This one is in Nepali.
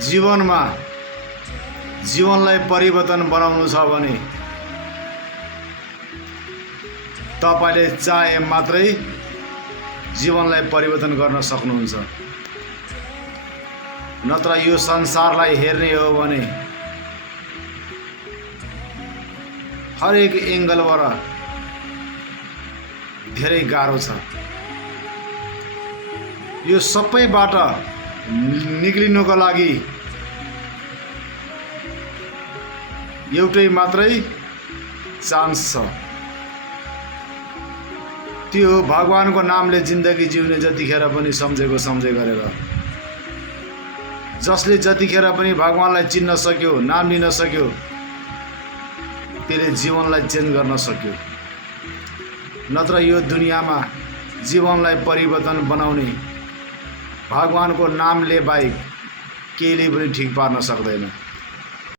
जीवनमा जीवनलाई परिवर्तन बनाउनु छ भने तपाईले चाहे मात्रै जीवनलाई परिवर्तन गर्न सक्नुहुन्छ। नत्र यो संसारलाई हेर्ने हो भने हरेक एंगलबाट धेरै गाह्रो छ। यो सबैबाट निक्लिनुको लागि एउटै मात्रै चान्स छ, त्यो हो भगवानको नामले जिन्दगी जिउने जतिखेर पनि सम्झे गरेर। जसले जतिखेर पनि भगवानलाई चिन्न सक्यो, नाम लिन सक्यो, त्यसले जीवनलाई चेन्ज गर्न सक्यो। नत्र यो दुनियाँमा जीवनलाई परिवर्तन बनाउने भगवानको नामले बाहेक केहीले पनि ठीक पार्न सक्दैन।